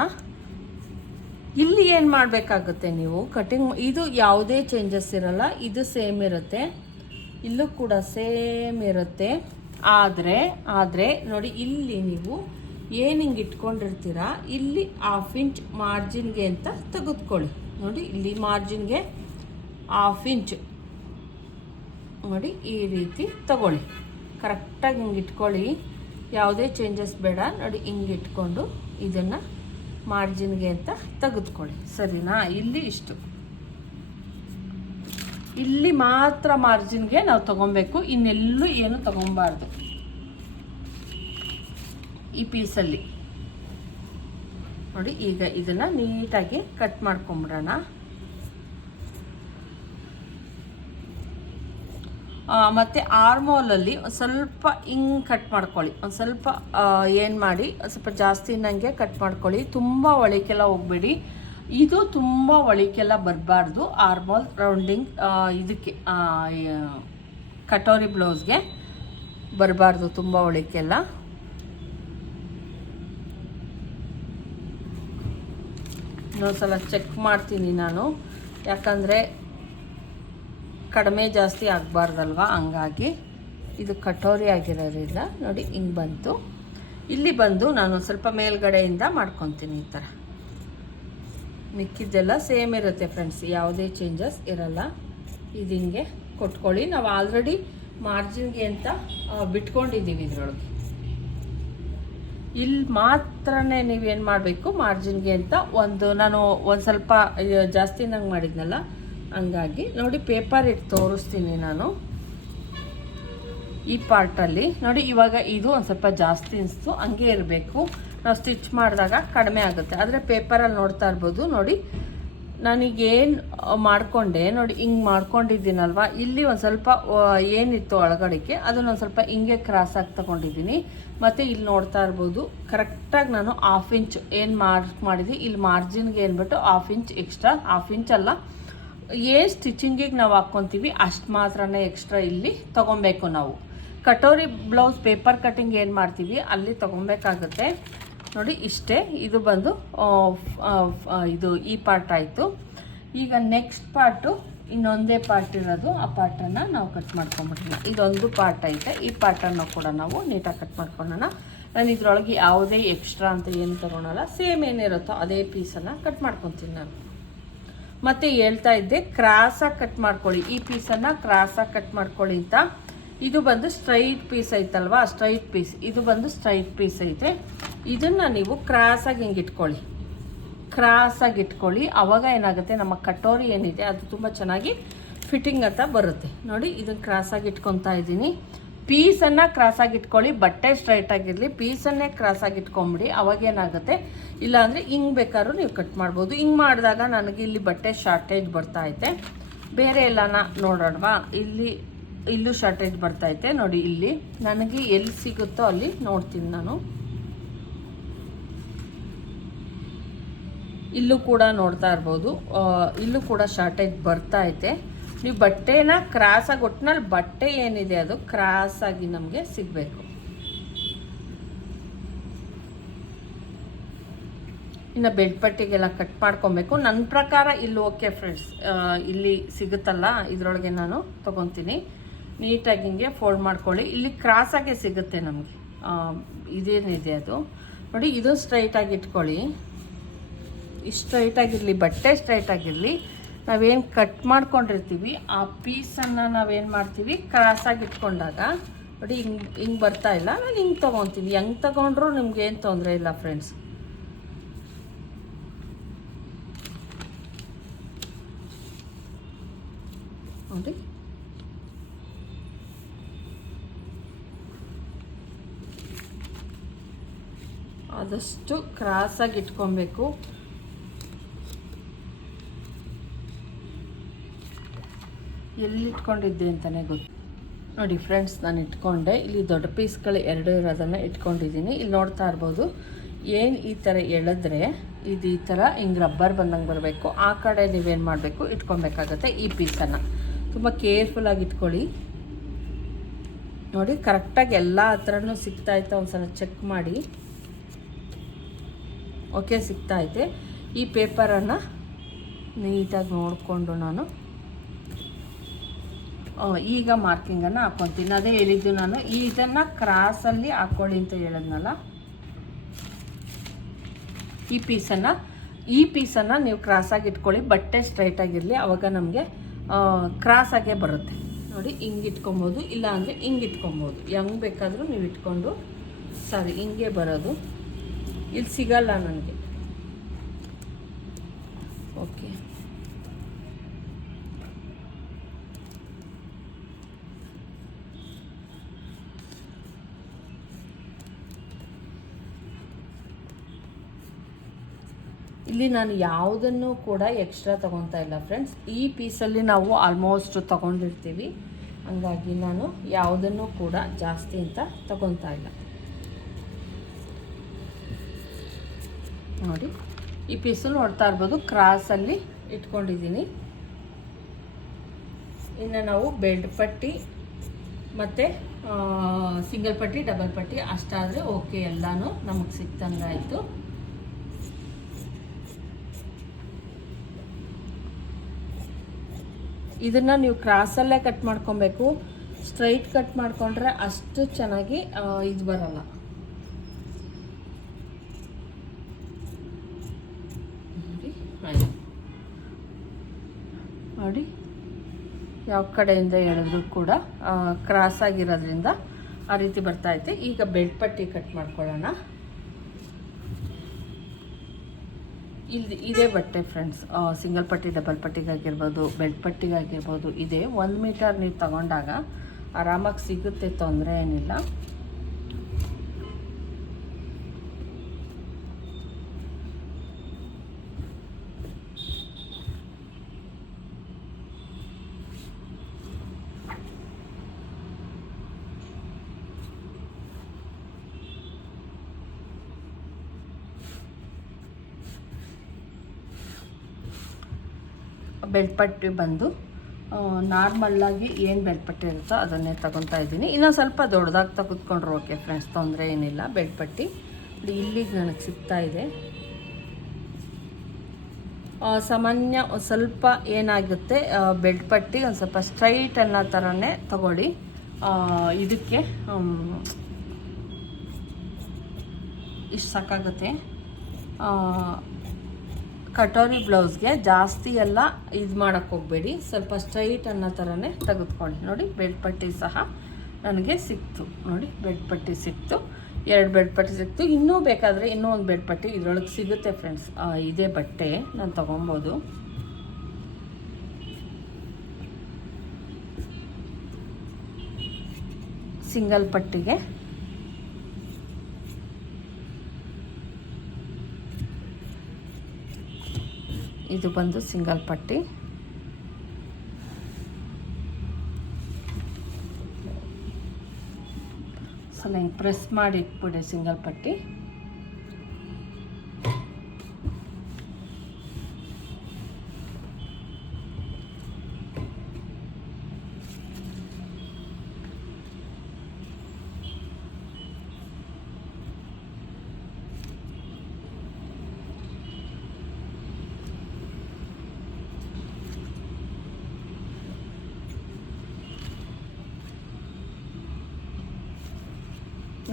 ಇಲ್ಲಿ ಏನು ಮಾಡಬೇಕಾಗುತ್ತೆ ನೀವು? ಕಟಿಂಗ್ ಇದು ಯಾವುದೇ ಚೇಂಜಸ್ ಇರಲ್ಲ, ಇದು ಸೇಮ್ ಇರುತ್ತೆ. ಇಲ್ಲೂ ಕೂಡ ಸೇಮ್ ಇರುತ್ತೆ. ಆದರೆ ಆದರೆ ನೋಡಿ, ಇಲ್ಲಿ ನೀವು ಏನು ಇಟ್ಕೊಂಡಿರ್ತೀರಾ, ಇಲ್ಲಿ ಹಾಫ್ ಇಂಚ್ ಮಾರ್ಜಿನ್ಗೆ ಅಂತ ತೆಗೆದುಕೊಳ್ಳಿ. ನೋಡಿ, ಇಲ್ಲಿ ಮಾರ್ಜಿನ್ಗೆ ಹಾಫ್ ಇಂಚ್ ನೋಡಿ, ಈ ರೀತಿ ತಗೊಳ್ಳಿ. ಕರೆಕ್ಟಾಗಿ ಹಿಂಗೆ ಇಟ್ಕೊಳ್ಳಿ. ಯಾವುದೇ ಚೇಂಜಸ್ ಬೇಡ. ನೋಡಿ, ಹಿಂಗೆ ಇಟ್ಕೊಂಡು ಇದನ್ನು ಮಾರ್ಜಿನ್ಗೆ ಅಂತ ತೆಗೆದುಕೊಳ್ಳಿ. ಸರಿನಾ? ಇಲ್ಲಿ ಇಷ್ಟು. ಇಲ್ಲಿ ಮಾತ್ರ ಮಾರ್ಜಿನ್ಗೆ ನಾವು ತಗೊಬೇಕು. ಇನ್ನೆಲ್ಲೂ ಏನು ತಗೊಬಾರ್ದು. ಈ ಪೀಸಲ್ಲಿ ನೋಡಿ, ಈಗ ಇದನ್ನು ನೀಟಾಗಿ ಕಟ್ ಮಾಡ್ಕೊಂಬಿಡೋಣ. ಮತ್ತು ಆರ್ಮೋಲಲ್ಲಿ ಒಂದು ಸ್ವಲ್ಪ ಹಿಂಗೆ ಕಟ್ ಮಾಡ್ಕೊಳ್ಳಿ. ಒಂದು ಸ್ವಲ್ಪ ಏನು ಮಾಡಿ ಸ್ವಲ್ಪ ಜಾಸ್ತಿ ನನಗೆ ಕಟ್ ಮಾಡ್ಕೊಳ್ಳಿ. ತುಂಬ ಒಳಿಕೆಲ್ಲ ಹೋಗ್ಬೇಡಿ. ಇದು ತುಂಬ ಒಳಿಕೆಲ್ಲ ಬರಬಾರ್ದು. ಆರ್ಮೋಲ್ ರೌಂಡಿಂಗ್ ಇದಕ್ಕೆ ಕಟೋರಿ ಬ್ಲೌಸ್ಗೆ ಬರಬಾರ್ದು ತುಂಬ ಒಳಿಕೆಲ್ಲ. ಇನ್ನೊಂದ್ಸಲ ಚೆಕ್ ಮಾಡ್ತೀನಿ ನಾನು. ಯಾಕಂದರೆ ಕಡಿಮೆ ಜಾಸ್ತಿ ಆಗಬಾರ್ದಲ್ವ? ಹಂಗಾಗಿ ಇದು ಕಟೋರಿ ಆಗಿರೋದ್ರಿಂದ ನೋಡಿ ಹಿಂಗೆ ಬಂತು. ಇಲ್ಲಿ ಬಂದು ನಾನು ಸ್ವಲ್ಪ ಮೇಲ್ಗಡೆಯಿಂದ ಮಾಡ್ಕೊತೀನಿ ಈ ಥರ ಮಿಕ್ಕಿದ್ದೆಲ್ಲ ಸೇಮ್ ಇರುತ್ತೆ ಫ್ರೆಂಡ್ಸ್ ಯಾವುದೇ ಚೇಂಜಸ್ ಇರಲ್ಲ. ಇದು ಹಿಂಗೆ ಕೊಟ್ಕೊಳ್ಳಿ. ನಾವು ಆಲ್ರೆಡಿ ಮಾರ್ಜಿನ್ಗೆ ಅಂತ ಬಿಟ್ಕೊಂಡಿದ್ದೀವಿ ಇದರೊಳಗೆ. ಇಲ್ಲಿ ಮಾತ್ರನೇ ನೀವೇನು ಮಾಡಬೇಕು? ಮಾರ್ಜಿನ್ಗೆ ಅಂತ ಒಂದು, ನಾನು ಒಂದು ಸ್ವಲ್ಪ ಜಾಸ್ತಿ ನಂಗೆ ಮಾಡಿದ್ನಲ್ಲ, ಹಂಗಾಗಿ ನೋಡಿ ಪೇಪರ್ ಇಟ್ಟು ತೋರಿಸ್ತೀನಿ ನಾನು. ಈ ಪಾರ್ಟಲ್ಲಿ ನೋಡಿ ಇವಾಗ ಇದು ಒಂದು ಸ್ವಲ್ಪ ಜಾಸ್ತಿ ಅನಿಸ್ತು, ಹಂಗೆ ಇರಬೇಕು. ನಾವು ಸ್ಟಿಚ್ ಮಾಡಿದಾಗ ಕಡಿಮೆ ಆಗುತ್ತೆ. ಆದರೆ ಪೇಪರಲ್ಲಿ ನೋಡ್ತಾ ಇರ್ಬೋದು. ನೋಡಿ, ನನಗೇನು ಮಾಡಿಕೊಂಡೆ, ನೋಡಿ, ಹಿಂಗೆ ಮಾಡ್ಕೊಂಡಿದ್ದೀನಲ್ವ? ಇಲ್ಲಿ ಒಂದು ಸ್ವಲ್ಪ ಏನಿತ್ತು ಒಳಗಡೆಗೆ, ಅದನ್ನು ಒಂದು ಸ್ವಲ್ಪ ಹಿಂಗೆ ಕ್ರಾಸಾಗಿ ತಗೊಂಡಿದ್ದೀನಿ. ಮತ್ತು ಇಲ್ಲಿ ನೋಡ್ತಾ ಇರ್ಬೋದು ಕರೆಕ್ಟಾಗಿ ನಾನು ಹಾಫ್ ಇಂಚ್ ಏನು ಮಾರ್ಕ್ ಮಾಡಿದ್ವಿ ಇಲ್ಲಿ ಮಾರ್ಜಿನ್ಗೆ ಏನ್ಬಿಟ್ಟು half inch extra half inch ಅಲ್ಲ. ಏನು ಸ್ಟಿಚಿಂಗಿಗೆ ನಾವು ಹಾಕ್ಕೊತೀವಿ ಅಷ್ಟು ಮಾತ್ರನೇ ಎಕ್ಸ್ಟ್ರಾ ಇಲ್ಲಿ ತೊಗೊಬೇಕು ನಾವು. ಕಟೋರಿ ಬ್ಲೌಸ್ ಪೇಪರ್ ಕಟ್ಟಿಂಗ್ ಏನು ಮಾಡ್ತೀವಿ, ಅಲ್ಲಿ ತೊಗೊಬೇಕಾಗುತ್ತೆ. ನೋಡಿ, ಇಷ್ಟೇ. ಇದು ಬಂದು ಇದು ಈ ಪಾರ್ಟ್ ಆಯಿತು. ಈಗ ನೆಕ್ಸ್ಟ್ ಪಾರ್ಟು, ಇನ್ನೊಂದೇ ಪಾರ್ಟ್ ಇರೋದು, ಆ ಪಾರ್ಟನ್ನು ನಾವು ಕಟ್ ಮಾಡ್ಕೊಂಬಿಡೋಣ ಇದೊಂದು ಪಾರ್ಟ್ ಐತೆ. ಈ ಪಾರ್ಟನ್ನು ಕೂಡ ನಾವು ನೀಟಾಗಿ ಕಟ್ ಮಾಡ್ಕೊಳ್ಳೋಣ. ನಾನು ಇದರೊಳಗೆ ಯಾವುದೇ ಎಕ್ಸ್ಟ್ರಾ ಅಂತ ಏನು ತೊಗೊಳಲ್ಲ. ಸೇಮ್ ಏನಿರುತ್ತೋ ಅದೇ ಪೀಸನ್ನು ಕಟ್ ಮಾಡ್ಕೊತೀನಿ ನಾನು. ಮತ್ತೆ ಹೇಳ್ತಾ ಇದ್ದೆ, ಕ್ರಾಸಾಗಿ ಕಟ್ ಮಾಡ್ಕೊಳ್ಳಿ. ಈ ಪೀಸನ್ನು ಕ್ರಾಸಾಗಿ ಕಟ್ ಮಾಡ್ಕೊಳ್ಳಿ ಅಂತ. ಇದು ಬಂದು ಸ್ಟ್ರೈಟ್ ಪೀಸ್ ಐತಲ್ವಾ? Straight piece. ಇದು ಬಂದು ಸ್ಟ್ರೈಟ್ ಪೀಸ್ ಐತೆ. ಇದನ್ನು ನೀವು ಕ್ರಾಸಾಗಿ ಹಿಂಗೆ ಇಟ್ಕೊಳ್ಳಿ. ಕ್ರಾಸಾಗಿ ಇಟ್ಕೊಳ್ಳಿ. ಅವಾಗ ಏನಾಗುತ್ತೆ? ನಮ್ಮ ಕಟೋರಿ ಏನಿದೆ, ಅದು ತುಂಬ ಚೆನ್ನಾಗಿ ಫಿಟ್ಟಿಂಗ್ ಅಂತ ಬರುತ್ತೆ. ನೋಡಿ, ಇದನ್ನು ಕ್ರಾಸಾಗಿ ಇಟ್ಕೊತಾ ಇದ್ದೀನಿ. ಪೀಸನ್ನು ಕ್ರಾಸಾಗಿ ಇಟ್ಕೊಳ್ಳಿ. ಬಟ್ಟೆ ಸ್ಟ್ರೈಟ್ ಆಗಿರಲಿ ಪೀಸನ್ನೇ ಕ್ರಾಸಾಗಿ ಇಟ್ಕೊಂಬಿಡಿ. ಅವಾಗ ಏನಾಗುತ್ತೆ? ಇಲ್ಲಾಂದರೆ ಹಿಂಗೆ ಬೇಕಾದ್ರೂ ನೀವು ಕಟ್ ಮಾಡ್ಬೋದು. ಹಿಂಗೆ ಮಾಡಿದಾಗ ನನಗೆ ಇಲ್ಲಿ ಬಟ್ಟೆ ಶಾರ್ಟೇಜ್ ಬರ್ತಾ ಐತೆ. ಬೇರೆ ಎಲ್ಲನ ನೋಡೋಣವಾ? ಇಲ್ಲಿ, ಇಲ್ಲೂ ಶಾರ್ಟೇಜ್ ಬರ್ತಾ ಐತೆ. ನೋಡಿ, ಇಲ್ಲಿ ನನಗೆ ಎಲ್ಲಿ ಸಿಗುತ್ತೋ ಅಲ್ಲಿ ನೋಡ್ತೀನಿ ನಾನು. ಇಲ್ಲೂ ಕೂಡ ನೋಡ್ತಾ ಇರ್ಬೋದು. ಇಲ್ಲೂ ಕೂಡ ಶಾರ್ಟೇಜ್ ಬರ್ತಾ ಐತೆ. ನೀವು ಬಟ್ಟೆನ ಕ್ರಾಸಾಗಿ ಒಟ್ಟಿನಲ್ಲಿ ಬಟ್ಟೆ ಏನಿದೆ ಅದು ಕ್ರಾಸಾಗಿ ನಮಗೆ ಸಿಗಬೇಕು. ಇನ್ನು ಬೆಡ್ ಪಟ್ಟಿಗೆಲ್ಲ ಕಟ್ ಮಾಡ್ಕೊಬೇಕು. ನನ್ನ ಪ್ರಕಾರ ಇಲ್ಲಿ ಓಕೆ ಫ್ರೆಂಡ್ಸ್ ಇಲ್ಲಿ ಸಿಗುತ್ತಲ್ಲ? ಇದರೊಳಗೆ ನಾನು ತೊಗೊತೀನಿ. ನೀಟಾಗಿ ಹಿಂಗೆ ಫೋಲ್ಡ್ ಮಾಡ್ಕೊಳ್ಳಿ. ಇಲ್ಲಿ ಕ್ರಾಸಾಗೆ ಸಿಗುತ್ತೆ ನಮಗೆ. ಇದೇನಿದೆ ಅದು? ನೋಡಿ, ಇದು ಸ್ಟ್ರೈಟಾಗಿ ಇಟ್ಕೊಳ್ಳಿ. ಇಷ್ಟು ಸ್ಟ್ರೈಟ್ ಆಗಿರಲಿ, ಬಟ್ಟೆ ಸ್ಟ್ರೈಟ್ ಆಗಿರಲಿ, ನಾವೇನು ಕಟ್ ಮಾಡ್ಕೊಂಡಿರ್ತೀವಿ, ಆ ಪೀಸನ್ನು ನಾವೇನು ಮಾಡ್ತೀವಿ ಕ್ರಾಸಾಗಿ ಇಟ್ಕೊಂಡಾಗ, ನೋಡಿ ಹಿಂಗೆ ಹಿಂಗೆ ಬರ್ತಾ ಇಲ್ಲ, ನಾನು ಹಿಂಗೆ ತೊಗೊತೀನಿ. ಹೆಂಗೆ ತೊಗೊಂಡ್ರು ನಿಮ್ಗೇನು ತೊಂದರೆ ಇಲ್ಲ ಫ್ರೆಂಡ್ಸ್ ನೋಡಿ. ಆದಷ್ಟು ಕ್ರಾಸಾಗಿ ಇಟ್ಕೊಬೇಕು. ಎಲ್ಲಿ ಇಟ್ಕೊಂಡಿದ್ದೆ ಅಂತಲೇ ಗೊತ್ತು. ನೋಡಿ ಫ್ರೆಂಡ್ಸ್ ನಾನು ಇಟ್ಕೊಂಡೆ. ಇಲ್ಲಿ ದೊಡ್ಡ ಪೀಸ್ಗಳು ಎರಡು ಇರೋದನ್ನು ಇಟ್ಕೊಂಡಿದ್ದೀನಿ. ಇಲ್ಲಿ ನೋಡ್ತಾ ಇರ್ಬೋದು, ಏನು ಈ ಥರ ಎಳೆದ್ರೆ ಇದು ಈ ಥರ ಹಿಂಗೆ ರಬ್ಬರ್ ಬಂದಂಗೆ ಬರಬೇಕು. ಆ ಕಡೆ ನೀವೇನು ಮಾಡಬೇಕು? ಇಟ್ಕೊಬೇಕಾಗತ್ತೆ ಈ ಪೀಸನ್ನು ತುಂಬ ಕೇರ್ಫುಲ್ಲಾಗಿ ಇಟ್ಕೊಳ್ಳಿ. ನೋಡಿ ಕರೆಕ್ಟಾಗಿ ಎಲ್ಲ ಹತ್ರನೂ ಸಿಗ್ತಾ ಇತ್ತು. ಒಂದ್ಸಲ ಚೆಕ್ ಮಾಡಿ. ಓಕೆ ಸಿಗ್ತಾ ಐತೆ. ಈ ಪೇಪರನ್ನು ನೀಟಾಗಿ ನೋಡಿಕೊಂಡು ನಾನು ಈಗ ಮಾರ್ಕಿಂಗನ್ನು ಹಾಕ್ಕೊತೀನಿ ಅದೇ ಹೇಳಿದ್ದು ನಾನು. ಇದನ್ನು ಕ್ರಾಸಲ್ಲಿ ಹಾಕ್ಕೊಳ್ಳಿ ಅಂತ ಹೇಳಿದ್ನಲ್ಲ? ಈ ಪೀಸನ್ನು ಈ ಪೀಸನ್ನು ನೀವು ಕ್ರಾಸಾಗಿ ಇಟ್ಕೊಳ್ಳಿ. ಬಟ್ಟೆ ಸ್ಟ್ರೈಟ್ ಆವಾಗ ನಮಗೆ ಕ್ರಾಸಾಗೇ ಬರುತ್ತೆ. ನೋಡಿ, ಹಿಂಗೆ ಇಟ್ಕೊಬೋದು. ಇಲ್ಲ ಅಂದರೆ ಹಿಂಗೆ ಇಟ್ಕೊಬೋದು. ಹೆಂಗೆ ಬೇಕಾದರೂ ನೀವು ಇಟ್ಕೊಂಡು ಸಾರಿ ಹಿಂಗೆ ಬರೋದು. ಇಲ್ಲಿ ಸಿಗಲ್ಲ ನನಗೆ. ಓಕೆ ಇಲ್ಲಿ ನಾನು ಯಾವುದನ್ನು ಕೂಡ ಎಕ್ಸ್ಟ್ರಾ ತಗೊತಾ ಇಲ್ಲ ಫ್ರೆಂಡ್ಸ್ ಈ ಪೀಸಲ್ಲಿ ನಾವು ಆಲ್ಮೋಸ್ಟ್ ತಗೊಂಡಿರ್ತೀವಿ. ಹಂಗಾಗಿ ನಾನು ಯಾವುದನ್ನು ಕೂಡ ಜಾಸ್ತಿ ಅಂತ ತಗೊತಾ ಇಲ್ಲ. ನೋಡಿ, ಈ ಪೀಸು ನೋಡ್ತಾ ಇರ್ಬೋದು. ಕ್ರಾಸಲ್ಲಿ ಇಟ್ಕೊಂಡಿದ್ದೀನಿ. ಇನ್ನು ನಾವು ಬೆಲ್ಟ್ ಪಟ್ಟಿ ಮತ್ತು ಸಿಂಗಲ್ ಪಟ್ಟಿ ಡಬಲ್ ಪಟ್ಟಿ ಅಷ್ಟಾದರೆ ಓಕೆ ಎಲ್ಲನೂ ನಮಗೆ ಸಿಕ್ತಂಗಾಯಿತು. ಇದನ್ನು ನೀವು ಕ್ರಾಸಲ್ಲೇ ಕಟ್ ಮಾಡ್ಕೊಬೇಕು. ಸ್ಟ್ರೈಟ್ ಕಟ್ ಮಾಡ್ಕೊಂಡ್ರೆ ಅಷ್ಟು ಚೆನ್ನಾಗಿ ಇದು ಬರಲ್ಲ. ನೋಡಿ ಯಾವ ಕಡೆಯಿಂದ ಎಳೆದ್ರು ಕೂಡ ಕ್ರಾಸ್ ಆಗಿರೋದ್ರಿಂದ ಆ ರೀತಿ ಬರ್ತಾ ಐತೆ. ಈಗ ಬೆಲ್ಟ್ ಪಟ್ಟಿ ಕಟ್ ಮಾಡ್ಕೊಳ್ಳೋಣ. ಇಲ್ಲಿ ಇದೇ ಬಟ್ಟೆ ಫ್ರೆಂಡ್ಸ್ ಸಿಂಗಲ್ ಪಟ್ಟಿ ಡಬಲ್ ಪಟ್ಟಿಗಾಗಿರ್ಬೋದು ಬೆಲ್ಟ್ ಪಟ್ಟಿಗಾಗಿರ್ಬೋದು, ಇದೆ ಒಂದು ಮೀಟರ್ ನೀವು ತಗೊಂಡಾಗ ಆರಾಮಾಗಿ ಸಿಗುತ್ತೆ ತೊಂದರೆ ಏನಿಲ್ಲ. ಬೆಲ್ಟ್ ಪಟ್ಟಿ ಬಂದು ನಾರ್ಮಲ್ಲಾಗಿ ಏನು ಬೆಳ್ಪಟ್ಟಿ ಪಟ್ಟಿ ಇರುತ್ತೋ ಅದನ್ನೇ ತಗೊತಾ ಇದ್ದೀನಿ. ಇನ್ನೂ ಸ್ವಲ್ಪ ದೊಡ್ಡದಾಗಿ ತೆಗೆದುಕೊಂಡ್ರು ಓಕೆ ಫ್ರೆಂಡ್ಸ್, ತೊಂದರೆ ಏನಿಲ್ಲ. ಬೆಳ್ಪಟ್ಟಿ ಇಲ್ಲಿಗೆ ನನಗೆ ಸಿಗ್ತಾ ಇದೆ. ಸಾಮಾನ್ಯ ಸ್ವಲ್ಪ ಏನಾಗುತ್ತೆ ಬೆಲ್ಟ್ ಒಂದು ಸ್ವಲ್ಪ ಸ್ಟ್ರೈಟ್ ಅನ್ನೋ ಥರನೇ ತಗೊಳ್ಳಿ. ಇದಕ್ಕೆ ಇಷ್ಟು ಸಾಕಾಗುತ್ತೆ. ಕಟೋರಿ ಬ್ಲೌಸ್ಗೆ ಜಾಸ್ತಿ ಎಲ್ಲ ಇದು ಮಾಡೋಕ್ಕೆ ಹೋಗಬೇಡಿ. ಸ್ವಲ್ಪ ಸ್ಟ್ರೈಟ್ ಅನ್ನೋ ಥರನೇ ತೆಗೆದುಕೊಳ್ಳಿ. ನೋಡಿ ಬೆಡ್ಪಟ್ಟಿ ಪಟ್ಟಿ ಸಹ ನನಗೆ ಸಿಕ್ತು. ನೋಡಿ ಬೆಡ್ಪಟ್ಟಿ ಪಟ್ಟಿ ಸಿಕ್ತು. ಎರಡು ಬೆಡ್ಪಟ್ಟಿ ಪಟ್ಟಿ ಸಿಕ್ತು. ಇನ್ನೂ ಬೇಕಾದರೆ ಇನ್ನೂ ಒಂದು ಬೆಡ್ಪಟ್ಟಿ ಪಟ್ಟಿ ಇದರೊಳಗೆ ಸಿಗುತ್ತೆ ಫ್ರೆಂಡ್ಸ್. ಇದೇ ಬಟ್ಟೆ ನಾನು ತೊಗೊಬೋದು. ಸಿಂಗಲ್ ಪಟ್ಟಿಗೆ ಇದು ಬಂದು ಸಿಂಗಲ್ ಪಟ್ಟಿ. ಸೊ ನಂಗೆ ಪ್ರೆಸ್ ಮಾಡಿ ಇಟ್ಬಿಡಿ ಸಿಂಗಲ್ ಪಟ್ಟಿ.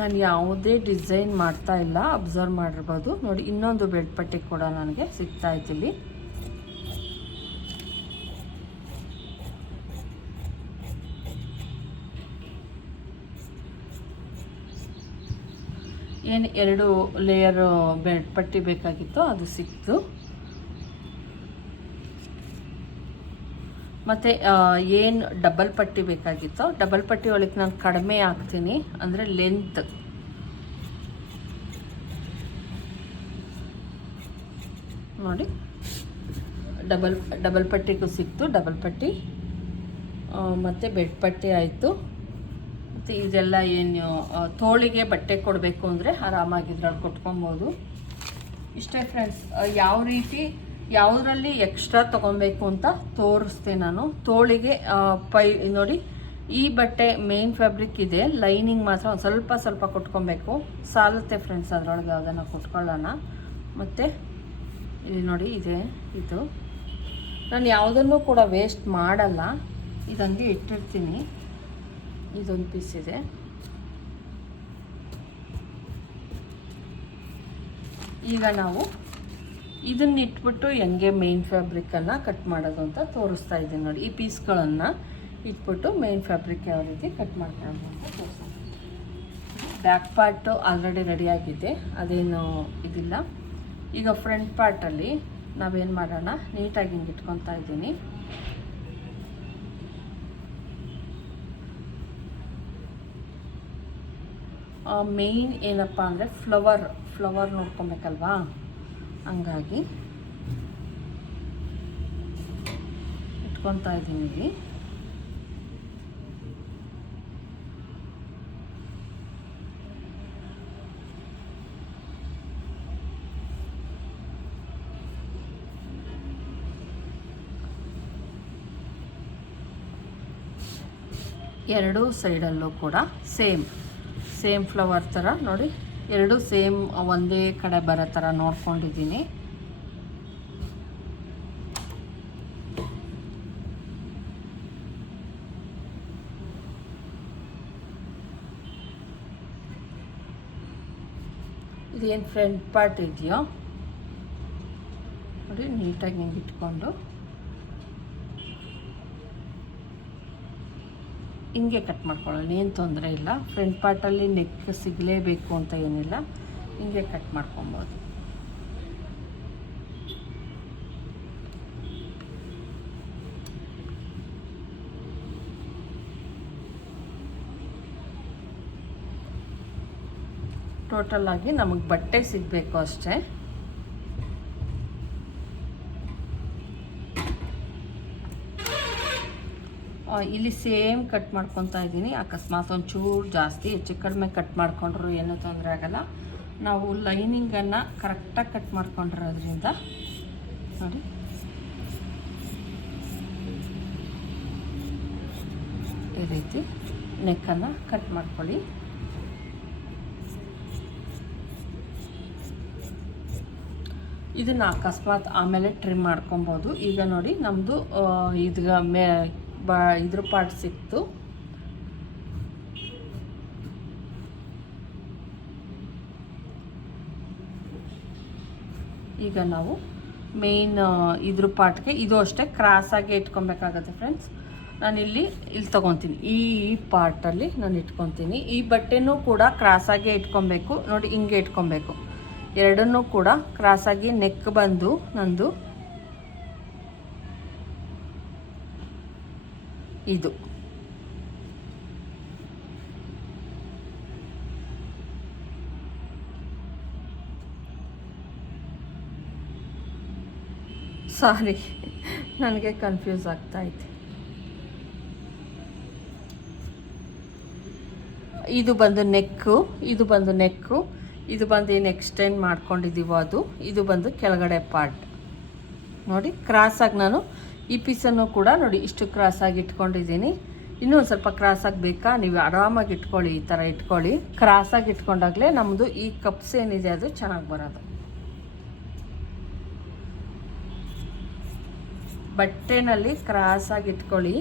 ನಾನು ಯಾವುದೇ ಡಿಸೈನ್ ಮಾಡ್ತಾ ಇಲ್ಲ, ಅಬ್ಸರ್ವ್ ಮಾಡಿರ್ಬೋದು. ನೋಡಿ, ಇನ್ನೊಂದು ಬೆಡ್ ಪಟ್ಟಿ ಕೂಡ ನನಗೆ ಸಿಗ್ತಾ ಇಲ್ಲಿ ಏನು ಎರಡು ಲೇಯರ್ ಬೆಡ್ ಪಟ್ಟಿ ಬೇಕಾಗಿತ್ತು ಅದು ಸಿಕ್ತು. ಮತ್ತು ಏನು ಡಬಲ್ ಪಟ್ಟಿ ಬೇಕಾಗಿತ್ತೋ ಡಬಲ್ ಪಟ್ಟಿ ಒಳಗೆ ನಾನು ಕಡಿಮೆ ಹಾಕ್ತೀನಿ. ಅಂದರೆ ಲೆಂತ್ ನೋಡಿ. ಡಬಲ್ ಡಬಲ್ ಪಟ್ಟಿಗೂ ಸಿಕ್ತು ಡಬಲ್ ಪಟ್ಟಿ. ಮತ್ತು ಬೆಡ್ ಪಟ್ಟಿ ಆಯಿತು. ಮತ್ತು ಇದೆಲ್ಲ ಏನು ತೋಳಿಗೆ ಬಟ್ಟೆ ಕೊಡಬೇಕು ಅಂದರೆ ಆರಾಮಾಗಿ ಇದ್ರಲ್ಲಿ ಕೊಟ್ಕೊಬೋದು. ಇಷ್ಟೇ ಫ್ರೆಂಡ್ಸ್ ಯಾವ ರೀತಿ ಯಾವುದರಲ್ಲಿ ಎಕ್ಸ್ಟ್ರಾ ತಗೊಬೇಕು ಅಂತ ತೋರಿಸ್ತೆ ನಾನು. ತೋಳಿಗೆ ಪೈ, ನೋಡಿ, ಈ ಬಟ್ಟೆ ಮೇನ್ ಫ್ಯಾಬ್ರಿಕ್ ಇದೆ. ಲೈನಿಂಗ್ ಮಾತ್ರ ಒಂದು ಸ್ವಲ್ಪ ಸ್ವಲ್ಪ ಕೊಟ್ಕೊಬೇಕು. ಸಾಲುತ್ತೆ ಫ್ರೆಂಡ್ಸ್ ಅದರೊಳಗೆ ಯಾವುದನ್ನು ಕೊಟ್ಕೊಳ್ಳೋಣ. ಮತ್ತು ಇಲ್ಲಿ ನೋಡಿ, ಇದೆ, ಇದು. ನಾನು ಯಾವುದನ್ನು ಕೂಡ ವೇಸ್ಟ್ ಮಾಡಲ್ಲ. ಇದಂಗೆ ಇಟ್ಟಿರ್ತೀನಿ. ಇದೊಂದು ಪೀಸ್ ಇದೆ. ಈಗ ನಾವು ಇದನ್ನ ಇಟ್ಬಿಟ್ಟು ಹೆಂಗೆ ಮೇನ್ ಫ್ಯಾಬ್ರಿಕ್ಕನ್ನು ಕಟ್ ಮಾಡೋದು ಅಂತ ತೋರಿಸ್ತಾ ಇದ್ದೀನಿ ನೋಡಿ. ಈ ಪೀಸ್ಗಳನ್ನು ಇಟ್ಬಿಟ್ಟು ಮೇನ್ ಫ್ಯಾಬ್ರಿಕ್ ಯಾವ ರೀತಿ ಕಟ್ ಮಾಡ್ಕೊಳ್ಳೋದು ಅಂತ ತೋರಿಸೋಣ ಬ್ಯಾಕ್ ಪಾರ್ಟು ಆಲ್ರೆಡಿ ರೆಡಿಯಾಗಿದೆ ಅದೇನು ಇದಿಲ್ಲ. ಈಗ ಫ್ರಂಟ್ ಪಾರ್ಟಲ್ಲಿ ನಾವೇನು ಮಾಡೋಣ? ನೀಟಾಗಿ ಹಿಂಗೆ ಇಟ್ಕೊತಾ ಇದ್ದೀನಿ. ಮೇಯ್ನ್ ಏನಪ್ಪ ಅಂದರೆ ಫ್ಲವರ್ ಫ್ಲವರ್ ನೋಡ್ಕೊಬೇಕಲ್ವಾ? ಹಂಗಾಗಿ ಇಟ್ಕೊತಾ ಇದ್ದೀನಿ ಇಲ್ಲಿ. ಎರಡೂ ಸೈಡಲ್ಲೂ ಕೂಡ ಸೇಮ್ ಸೇಮ್ ಫ್ಲವರ್ ಥರ ನೋಡಿ. ಎರಡೂ ಸೇಮ್ ಒಂದೇ ಕಡೆ ಬರೋ ಥರ ನೋಡ್ಕೊಂಡಿದ್ದೀನಿ. ಇದೇನು ಫ್ರಂಟ್ ಪಾರ್ಟ್ ಇದೆಯೋ? ನೋಡಿ, ನೀಟಾಗಿ ಹಿಂಗೆ ಇಟ್ಕೊಂಡು. ಹಿಂಗೆ ಕಟ್ ಮಾಡ್ಕೊಳ್ಳೋಣ ಏನು ತೊಂದರೆ ಇಲ್ಲ. ಫ್ರಂಟ್ ಪಾರ್ಟಲ್ಲಿ ನೆಕ್ ಸಿಗಲೇಬೇಕು ಅಂತ ಏನಿಲ್ಲ. ಹಿಂಗೆ ಕಟ್ ಮಾಡ್ಕೊಬೋದು. ಟೋಟಲ್ ಆಗಿ ನಮಗೆ ಬಟ್ಟೆ ಸಿಗಬೇಕು ಅಷ್ಟೇ. ಇಲ್ಲಿ ಸೇಮ್ ಕಟ್ ಮಾಡ್ಕೊತಾ ಇದ್ದೀನಿ. ಅಕಸ್ಮಾತ್ ಒಂಚೂರು ಜಾಸ್ತಿ, ಹೆಚ್ಚು ಕಡಿಮೆ ಕಟ್ ಮಾಡ್ಕೊಂಡ್ರು ಏನೂ ತೊಂದರೆ ಆಗಲ್ಲ. ನಾವು ಲೈನಿಂಗನ್ನು ಕರೆಕ್ಟಾಗಿ ಕಟ್ ಮಾಡ್ಕೊಂಡಿರೋದ್ರಿಂದ, ನೋಡಿ. ಈ ರೀತಿ ನೆಕ್ಕನ್ನು ಕಟ್ ಮಾಡ್ಕೊಳ್ಳಿ. ಇದನ್ನು ಅಕಸ್ಮಾತ್ ಆಮೇಲೆ ಟ್ರಿಮ್ ಮಾಡ್ಕೊಬೋದು. ಈಗ ನೋಡಿ ನಮ್ಮದು ಇದು ಮೇ ಬ ಇದ್ರ ಪಾರ್ಟ್ ಸಿಕ್ತು. ಈಗ ನಾವು ಮೇಯ್ನ್ ಇದ್ರ ಪಾರ್ಟ್ಗೆ ಇದು ಅಷ್ಟೇ ಕ್ರಾಸಾಗಿ ಇಟ್ಕೊಬೇಕಾಗತ್ತೆ ಫ್ರೆಂಡ್ಸ್ ನಾನಿಲ್ಲಿ ಇಲ್ಲಿ ತೊಗೊತೀನಿ. ಈ ಪಾರ್ಟಲ್ಲಿ ನಾನು ಇಟ್ಕೊತೀನಿ. ಈ ಬಟ್ಟೆನೂ ಕೂಡ ಕ್ರಾಸಾಗೆ ಇಟ್ಕೊಬೇಕು. ನೋಡಿ, ಹಿಂಗೆ ಇಟ್ಕೊಬೇಕು. ಎರಡನ್ನೂ ಕೂಡ ಕ್ರಾಸಾಗಿ ನೆಕ್ ಬಂದು ನಂದು ಇದು. ಸಾರಿ ನನಗೆ ಕನ್ಫ್ಯೂಸ್ ಆಗ್ತಾ ಇದೆ. ಇದು ಬಂದು ನೆಕ್ಕು ಇದು ಬಂದು ನೆಕ್ಕು ಇದು ಬಂದು ಏನು ಎಕ್ಸ್ಟೆಂಡ್ ಮಾಡ್ಕೊಂಡಿದ್ದೀವೋ ಅದು, ಇದು ಬಂದು ಕೆಳಗಡೆ ಪಾರ್ಟ್ ನೋಡಿ ಕ್ರಾಸಾಗಿ ನಾನು ಈ ಪೀಸನ್ನು ಕೂಡ ನೋಡಿ, ಇಷ್ಟು ಕ್ರಾಸಾಗಿ ಇಟ್ಕೊಂಡಿದ್ದೀನಿ. ಇನ್ನೂ ಒಂದು ಸ್ವಲ್ಪ ಕ್ರಾಸಾಗಿ ಬೇಕಾ? ನೀವು ಆರಾಮಾಗಿ ಇಟ್ಕೊಳ್ಳಿ, ಈ ಥರ ಇಟ್ಕೊಳ್ಳಿ. ಕ್ರಾಸಾಗಿ ಇಟ್ಕೊಂಡಾಗಲೇ ನಮ್ಮದು ಈ ಕಪ್ಸ್ ಏನಿದೆ ಅದು ಚೆನ್ನಾಗಿ ಬರೋದು. ಬಟ್ಟೆನಲ್ಲಿ ಕ್ರಾಸಾಗಿ ಇಟ್ಕೊಳ್ಳಿ.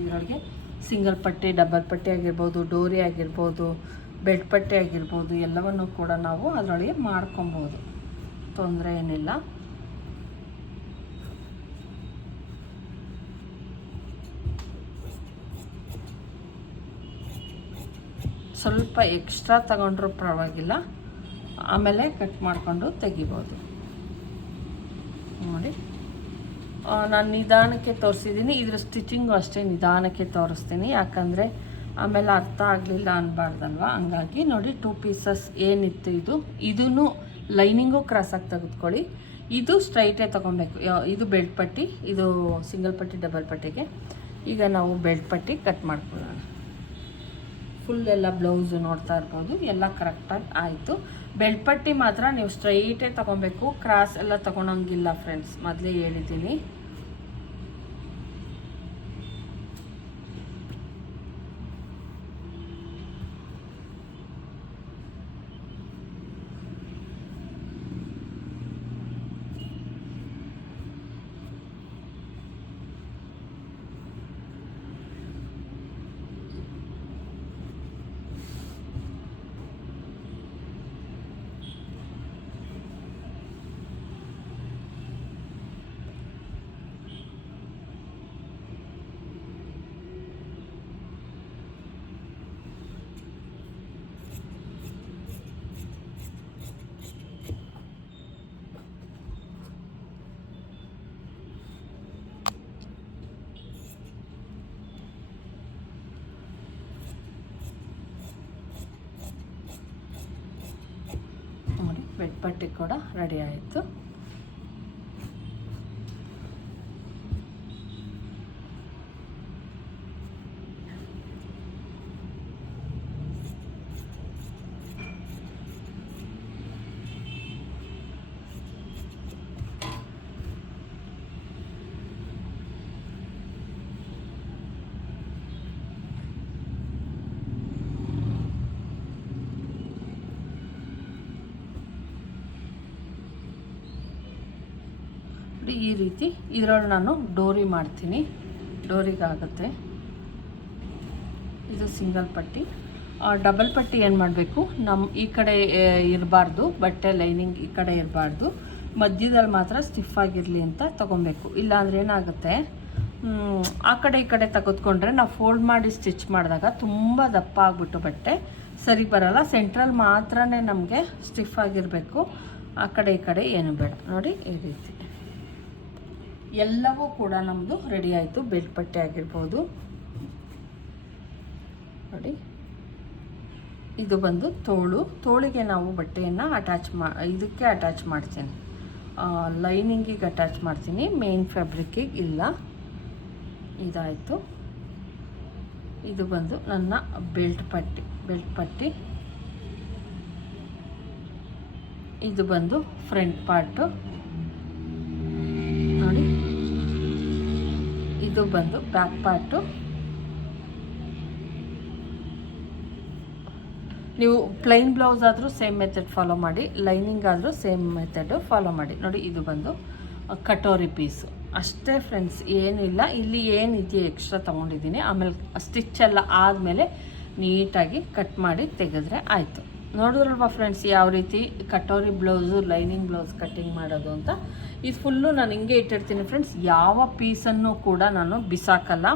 ಇದರೊಳಗೆ ಸಿಂಗಲ್ ಪಟ್ಟೆ ಡಬಲ್ ಪಟ್ಟೆ ಆಗಿರ್ಬೋದು ಡೋರಿ ಆಗಿರ್ಬೋದು ಬೆಡ್ ಪಟ್ಟೆ ಆಗಿರ್ಬೋದು, ಎಲ್ಲವನ್ನು ಕೂಡ ನಾವು ಅದರೊಳಗೆ ಮಾಡ್ಕೊಬೋದು. ತೊಂದರೆ ಏನಿಲ್ಲ. ಸ್ವಲ್ಪ ಎಕ್ಸ್ಟ್ರಾ ತಗೊಂಡ್ರೂ ಪರವಾಗಿಲ್ಲ. ಆಮೇಲೆ ಕಟ್ ಮಾಡಿಕೊಂಡು ತೆಗಿಬೋದು. ನೋಡಿ. ನಾನು ನಿಧಾನಕ್ಕೆ ತೋರಿಸಿದ್ದೀನಿ ಇದ್ರ ಸ್ಟಿಚಿಂಗು ಅಷ್ಟೇ ನಿಧಾನಕ್ಕೆ ತೋರಿಸ್ತೀನಿ. ಯಾಕಂದರೆ ಆಮೇಲೆ ಅರ್ಥ ಆಗಲಿಲ್ಲ ಅನ್ಬಾರ್ದಲ್ವ? ಹಂಗಾಗಿ ನೋಡಿ ಟೂ ಪೀಸಸ್ ಏನಿತ್ತು ಇದು. ಇದೂ ಲೈನಿಂಗು ಕ್ರಾಸಾಗಿ ತೆಗೆದುಕೊಳ್ಳಿ. ಇದು ಸ್ಟ್ರೈಟೇ ತೊಗೊಬೇಕು ಇದು ಬೆಲ್ಟ್ ಪಟ್ಟಿ, ಇದು ಸಿಂಗಲ್ ಪಟ್ಟಿ ಡಬಲ್ ಪಟ್ಟಿಗೆ. ಈಗ ನಾವು ಬೆಲ್ಟ್ ಪಟ್ಟಿ ಕಟ್ ಮಾಡ್ಕೊಳ್ಳೋಣ. ಫುಲ್ ಎಲ್ಲ ಬ್ಲೌಸು ನೋಡ್ತಾ ಇರ್ಬೋದು. ಎಲ್ಲ ಕರೆಕ್ಟಾಗಿ ಆಯಿತು. ಬೆಲ್ಟ್ ಪಟ್ಟಿ ಮಾತ್ರ ನೀವು ಸ್ಟ್ರೈಟೇ ತೊಗೊಬೇಕು. ಕ್ರಾಸ್ ಎಲ್ಲ ತೊಗೊಳಂಗಿಲ್ಲ ಫ್ರೆಂಡ್ಸ್ ಮೊದಲೇ ಹೇಳಿದ್ದೀನಿ. ಬೆಡ್ ಪಟ್ಟಿ ಕೂಡ ರೆಡಿ ಆಯಿತು. ರೀತಿ ಇದರಲ್ಲಿ ನಾನು ಡೋರಿ ಮಾಡ್ತೀನಿ. ಡೋರಿಗಾಗುತ್ತೆ. ಇದು ಸಿಂಗಲ್ ಪಟ್ಟಿ. ಡಬಲ್ ಪಟ್ಟಿ ಏನು ಮಾಡಬೇಕು? ನಮ್ಮ ಈ ಕಡೆ ಇರಬಾರ್ದು, ಬಟ್ಟೆ ಲೈನಿಂಗ್ ಈ ಕಡೆ ಇರಬಾರ್ದು. ಮಧ್ಯದಲ್ಲಿ ಮಾತ್ರ ಸ್ಟಿಫ್ ಆಗಿರಲಿ ಅಂತ ತೊಗೊಬೇಕು. ಇಲ್ಲಾಂದ್ರೆ ಏನಾಗುತ್ತೆ? ಆ ಕಡೆ ಈ ಕಡೆ ತೆಗೆದುಕೊಂಡ್ರೆ ನಾವು ಫೋಲ್ಡ್ ಮಾಡಿ ಸ್ಟಿಚ್ ಮಾಡಿದಾಗ ತುಂಬ ದಪ್ಪ ಆಗಿಬಿಟ್ಟು ಬಟ್ಟೆ ಸರಿ ಬರಲ್ಲ. ಸೆಂಟ್ರಲ್ ಮಾತ್ರನೇ ನಮಗೆ ಸ್ಟಿಫ್ ಆಗಿರಬೇಕು. ಆ ಕಡೆ ಈ ಕಡೆ ಏನು ಬೇಡ. ನೋಡಿ, ಈ ರೀತಿ. ಎಲ್ಲವೂ ಕೂಡ ನಮ್ಮದು ರೆಡಿ ಆಯಿತು. ಬೆಲ್ಟ್ ಪಟ್ಟೆ ಆಗಿರ್ಬೋದು. ನೋಡಿ. ಇದು ಬಂದು ತೋಳು. ತೋಳಿಗೆ ನಾವು ಬಟ್ಟೆಯನ್ನು ಅಟ್ಯಾಚ್ ಮಾ, ಇದಕ್ಕೆ ಅಟ್ಯಾಚ್ ಮಾಡ್ತೀನಿ. ಲೈನಿಂಗಿಗೆ ಅಟ್ಯಾಚ್ ಮಾಡ್ತೀನಿ. ಮೇನ್ ಫ್ಯಾಬ್ರಿಕ್ಕಿಗೆ ಇಲ್ಲ. ಇದಾಯಿತು. ಇದು ಬಂದು ನನ್ನ ಬೆಲ್ಟ್ ಪಟ್ಟಿ. ಬೆಲ್ಟ್ ಪಟ್ಟಿ. ಇದು ಬಂದು ಫ್ರಂಟ್ ಪಾರ್ಟು ಇದು ಬಂದು ಬ್ಯಾಕ್ ಪಾರ್ಟು. ನೀವು ಪ್ಲೈನ್ ಬ್ಲೌಸ್ ಆದರೂ ಸೇಮ್ ಮೆಥಡ್ ಫಾಲೋ ಮಾಡಿ ಲೈನಿಂಗ್ ಆದರೂ ಸೇಮ್ ಮೆಥಡು ಫಾಲೋ ಮಾಡಿ. ನೋಡಿ, ಇದು ಬಂದು ಕಟೋರಿ ಪೀಸು ಅಷ್ಟೇ ಫ್ರೆಂಡ್ಸ್ ಏನಿಲ್ಲ ಇಲ್ಲಿ. ಏನಿದೆಯೋ ಎಕ್ಸ್ಟ್ರಾ ತೊಗೊಂಡಿದ್ದೀನಿ. ಆಮೇಲೆ ಸ್ಟಿಚ್ ಎಲ್ಲ ಆದಮೇಲೆ ನೀಟಾಗಿ ಕಟ್ ಮಾಡಿ ತೆಗೆದ್ರೆ ಆಯಿತು. ನೋಡಿದ್ರಲ್ವಾ ಫ್ರೆಂಡ್ಸ್ ಯಾವ ರೀತಿ katori blouse lining blouse cutting ಮಾಡೋದು ಅಂತ? ಇದು ಫುಲ್ಲು ನಾನು ಹಿಂಗೆ ಇಟ್ಟಿರ್ತೀನಿ ಫ್ರೆಂಡ್ಸ್ ಯಾವ ಪೀಸನ್ನು ಕೂಡ ನಾನು ಬಿಸಾಕಲ್ಲ.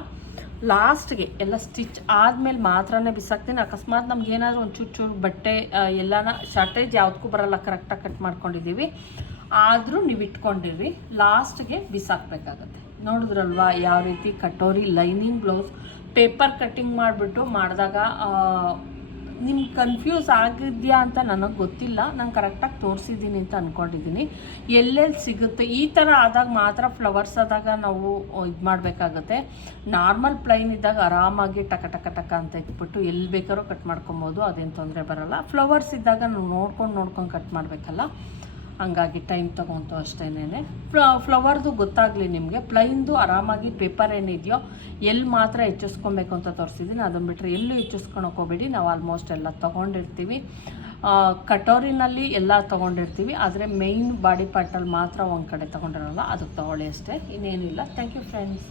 ಲಾಸ್ಟ್ಗೆ ಎಲ್ಲ ಸ್ಟಿಚ್ ಆದಮೇಲೆ ಮಾತ್ರನೇ ಬಿಸಾಕ್ತೀನಿ. ಅಕಸ್ಮಾತ್ ನಮ್ಗೆ ಏನಾದರೂ ಒಂದು ಚೂರು ಚೂರು ಬಟ್ಟೆ ಎಲ್ಲನ ಶಾರ್ಟೇಜ್ ಯಾವುದಕ್ಕೂ ಬರಲ್ಲ ಕರೆಕ್ಟಾಗಿ ಕಟ್ ಮಾಡ್ಕೊಂಡಿದ್ದೀವಿ ಆದರೂ ನೀವು ಇಟ್ಕೊಂಡಿರಿ ಲಾಸ್ಟ್ಗೆ ಬಿಸಾಕಬೇಕಾಗತ್ತೆ. ನೋಡಿದ್ರಲ್ವಾ ಯಾವ ರೀತಿ katori lining blouse paper cutting ಮಾಡಿಬಿಟ್ಟು ಮಾಡಿದಾಗ ನಿಮ್ಗೆ ಕನ್ಫ್ಯೂಸ್ ಆಗಿದೆಯಾ ಅಂತ ನನಗೆ ಗೊತ್ತಿಲ್ಲ. ನಾನು ಕರೆಕ್ಟಾಗಿ ತೋರಿಸಿದ್ದೀನಿ ಅಂತ ಅಂದ್ಕೊಂಡಿದ್ದೀನಿ ಎಲ್ಲೆಲ್ಲಿ ಸಿಗುತ್ತೆ? ಈ ಥರ ಆದಾಗ ಮಾತ್ರ ಫ್ಲವರ್ಸ್ ಆದಾಗ ನಾವು ಇದು ಮಾಡಬೇಕಾಗತ್ತೆ. ನಾರ್ಮಲ್ ಪ್ಲೈನ್ ಇದ್ದಾಗ ಆರಾಮಾಗಿ ಟಕ ಟಕ ಟಕ ಅಂತ ಇಟ್ಬಿಟ್ಟು ಎಲ್ಲಿ ಬೇಕಾದ್ರೂ ಕಟ್ ಮಾಡ್ಕೊಬೋದು. ಅದೇನು ತೊಂದರೆ ಬರಲ್ಲ. ಫ್ಲವರ್ಸ್ ಇದ್ದಾಗ ನಾವು ನೋಡ್ಕೊಂಡು ನೋಡ್ಕೊಂಡು ಕಟ್ ಮಾಡಬೇಕಲ್ಲ. ಹಂಗಾಗಿ ಟೈಮ್ ತೊಗೊಂತು ಅಷ್ಟೇನೆ ಫ್ಲವರ್ದು ಗೊತ್ತಾಗಲಿ ನಿಮಗೆ. ಪ್ಲೈನ್ದು ಆರಾಮಾಗಿ ಪೇಪರ್ ಏನಿದೆಯೋ ಎಲ್ಲಿ ಮಾತ್ರ ಹೆಚ್ಚಿಸ್ಕೊಬೇಕು ಅಂತ ತೋರಿಸಿದ್ದೀನಿ ಅದನ್ನು ಬಿಟ್ಟರೆ ಎಲ್ಲೂ ಹೆಚ್ಚಿಸ್ಕೊಳಕ್ಕೆ ಹೋಗ್ಬೇಡಿ. ನಾವು ಆಲ್ಮೋಸ್ಟ್ ಎಲ್ಲ ತೊಗೊಂಡಿರ್ತೀವಿ. ಕಟೋರಿನಲ್ಲಿ ಎಲ್ಲ ತೊಗೊಂಡಿರ್ತೀವಿ. ಆದರೆ ಮೇಯ್ನ್ ಬಾಡಿ ಪಾರ್ಟಲ್ಲಿ ಮಾತ್ರ ಒಂದು ಕಡೆ ತೊಗೊಂಡಿರಲ್ಲ ಅದಕ್ಕೆ ತೊಗೊಳ್ಳಿ ಅಷ್ಟೇ. ಇನ್ನೇನಿಲ್ಲ. Thank you friends